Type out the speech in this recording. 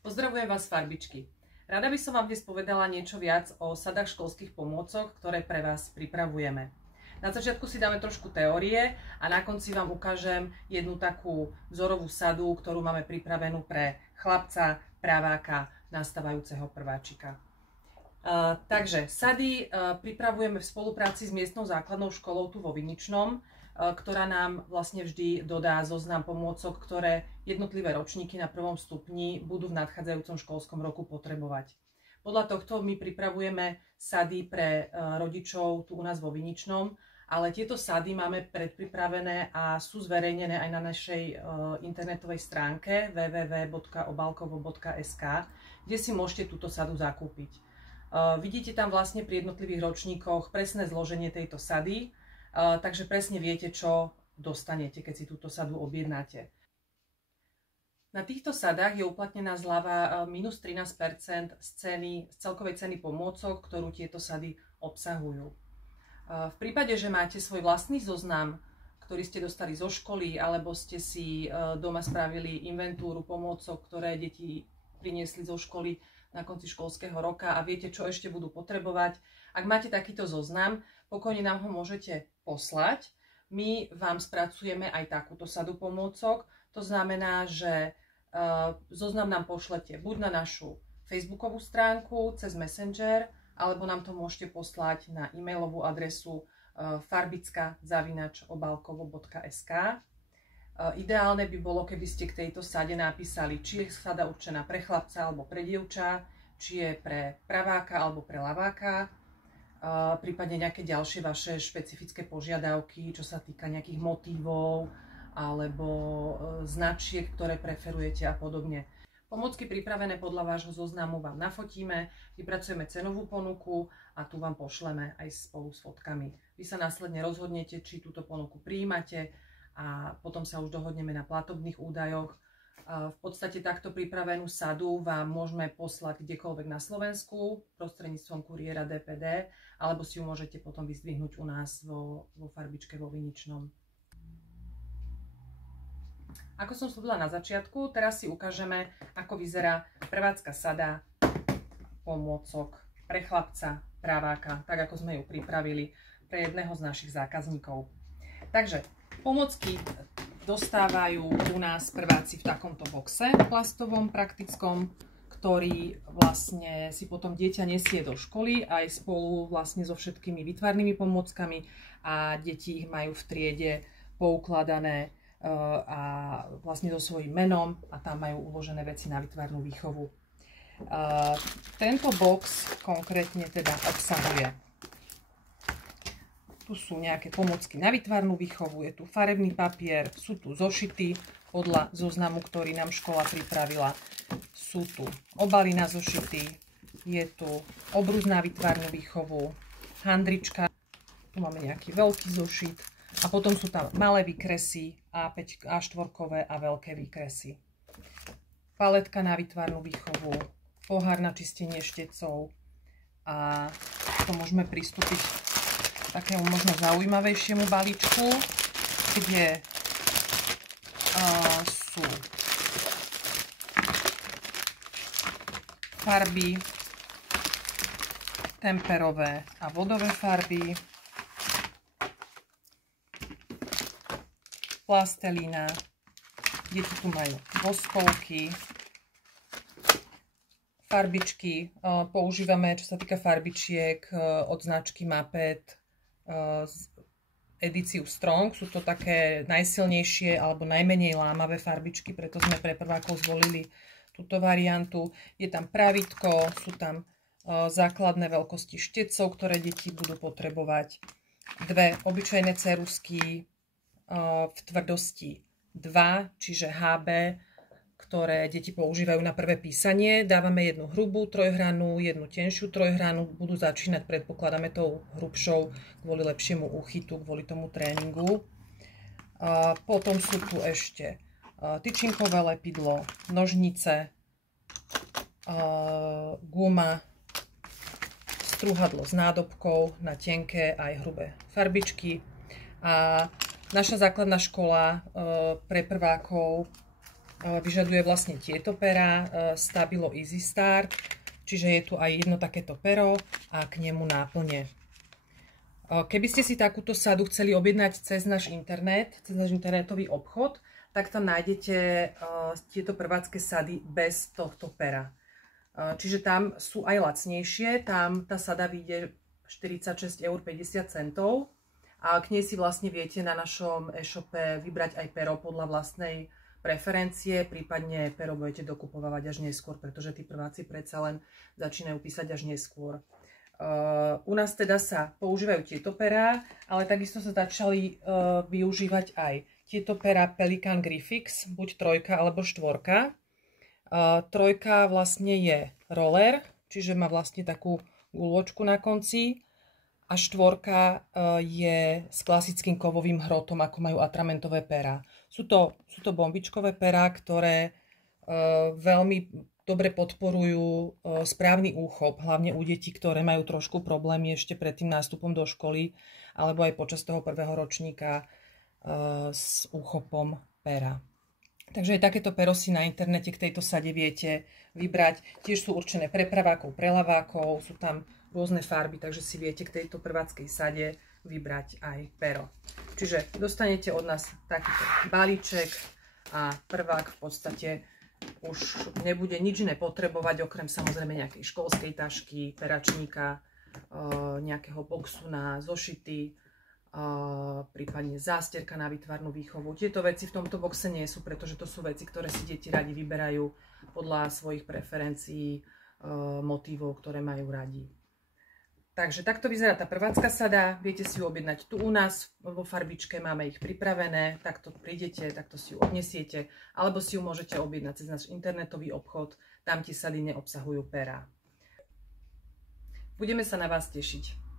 Pozdravujem vás, farbičky. Rada by som vám dnes povedala niečo viac o sadách školských pomôcok, ktoré pre vás pripravujeme. Na začiatku si dáme trošku teórie a na konci vám ukážem jednu takú vzorovú sadu, ktorú máme pripravenú pre chlapca, praváka, nastávajúceho prváčika. Takže sady pripravujeme v spolupráci s miestnou základnou školou tu vo Viničnom, ktorá nám vlastne vždy dodá zoznam pomôcok, ktoré jednotlivé ročníky na prvom stupni budú v nadchádzajúcom školskom roku potrebovať. Podľa tohto my pripravujeme sady pre rodičov tu u nás vo Viničnom, ale tieto sady máme predpripravené a sú zverejnené aj na našej internetovej stránke www.obalkovo.sk, kde si môžete túto sadu zakúpiť. Vidíte tam vlastne pri jednotlivých ročníkoch presné zloženie tejto sady, takže presne viete, čo dostanete, keď si túto sadu objednáte. Na týchto sadách je uplatnená zľava minus 13% z celkovej ceny pomôcok, ktorú tieto sady obsahujú. V prípade, že máte svoj vlastný zoznam, ktorý ste dostali zo školy, alebo ste si doma spravili inventúru pomôcok, ktoré deti priniesli zo školy na konci školského roka a viete, čo ešte budú potrebovať. Ak máte takýto zoznam, pokojne nám ho môžete poslať. My vám spracujeme aj takúto sadu pomôcok. To znamená, že zoznam nám pošlete buď na našu facebookovú stránku cez Messenger, alebo nám to môžete poslať na e-mailovú adresu farbicka@obalkovo.sk. Ideálne by bolo, keby ste k tejto sade napísali, či je sada určená pre chlapca alebo pre dievča, či je pre praváka alebo pre laváka, prípadne nejaké ďalšie vaše špecifické požiadavky, čo sa týka nejakých motívov alebo značiek, ktoré preferujete a podobne. Pomôcky pripravené podľa vášho zoznamu vám nafotíme, vypracujeme cenovú ponuku a tu vám pošleme aj spolu s fotkami. Vy sa následne rozhodnete, či túto ponuku prijímate a potom sa už dohodneme na platobných údajoch. V podstate takto pripravenú sadu vám môžeme poslať kdekoľvek na Slovensku prostredníctvom kuriéra DPD, alebo si ju môžete potom vyzdvihnúť u nás vo farbičke vo Viničnom. Ako som slúbila na začiatku, teraz si ukážeme, ako vyzerá prvácka sada pomôcok pre chlapca, praváka, tak ako sme ju pripravili pre jedného z našich zákazníkov. Takže pomôcky dostávajú u nás prváci v takomto boxe plastovom, praktickom, ktorý vlastne si potom dieťa nesie do školy aj spolu vlastne so všetkými výtvarnými pomôckami a deti ich majú v triede poukladané a vlastne so svojím menom a tam majú uložené veci na výtvarnú výchovu. Tento box konkrétne teda obsahuje, tu sú nejaké pomôcky na výtvarnú výchovu, je tu farebný papier, sú tu zošity podľa zoznamu, ktorý nám škola pripravila, sú tu obaly na zošity, je tu obrus na výtvarnú výchovu, handrička, tu máme nejaký veľký zošit a potom sú tam malé výkresy, A5, A4 a veľké výkresy. Paletka na výtvarnú výchovu, pohár na čistenie štecov a to môžeme pristúpiť k takému možno zaujímavejšiemu balíčku, kde sú farby, temperové a vodové farby, plastelína, deti tu majú voskovky, farbičky, používame, čo sa týka farbičiek, od značky Mapet, edíciu Strong, sú to také najsilnejšie alebo najmenej lámavé farbičky, preto sme pre prvákov zvolili túto variantu. Je tam pravítko, sú tam základné veľkosti štecov, ktoré deti budú potrebovať, dve obyčajné ceruzky v tvrdosti 2, čiže HB, ktoré deti používajú na prvé písanie. Dávame jednu hrubú trojhranu, jednu tenšiu trojhranu. Budú začínať, predpokladáme, tou hrubšou kvôli lepšiemu úchytu, kvôli tomu tréningu. Potom sú tu ešte tyčinkové lepidlo, nožnice, guma, strúhadlo s nádobkou na tenké aj hrubé farbičky. A naša základná škola pre prvákov vyžaduje vlastne tieto perá, Stabilo Easy Start, čiže je tu aj jedno takéto pero a k nemu náplne. Keby ste si takúto sadu chceli objednať cez náš internetový obchod, tak tam nájdete tieto prvácké sady bez tohto pera. Čiže tam sú aj lacnejšie, tam tá sada vyjde 46,50 € a k nej si vlastne viete na našom e-shope vybrať aj pero podľa vlastnej preferencie, prípadne pero budete dokupovať až neskôr, pretože tí prváci predsa len začínajú písať až neskôr. U nás teda sa používajú tieto perá, ale takisto sa začali využívať aj tieto perá Pelikan Griffix, buď 3 alebo 4. 3 vlastne je roller, čiže má vlastne takú guľočku na konci, a 4 je s klasickým kovovým hrotom, ako majú atramentové perá. Sú to bombičkové perá, ktoré veľmi dobre podporujú správny úchop, hlavne u detí, ktoré majú trošku problémy ešte pred tým nástupom do školy, alebo aj počas toho prvého ročníka s úchopom pera. Takže aj takéto pero si na internete k tejto sade viete vybrať. Tiež sú určené pre pravákov, pre ľavákov, sú tam rôzne farby, takže si viete k tejto prváckej sade vybrať aj pero. Čiže dostanete od nás takýto balíček a prvák v podstate už nebude nič iné potrebovať, okrem samozrejme nejakej školskej tašky, peračníka, nejakého boxu na zošity, prípadne zásterka na výtvarnú výchovu. Tieto veci v tomto boxe nie sú, pretože to sú veci, ktoré si deti radi vyberajú podľa svojich preferencií, motívov, ktoré majú radi. Takže takto vyzerá tá prvácka sada, viete si ju objednať tu u nás vo farbičke, máme ich pripravené, takto prídete, takto si ju odnesiete, alebo si ju môžete objednať cez náš internetový obchod, tam tie sady neobsahujú perá. Budeme sa na vás tešiť.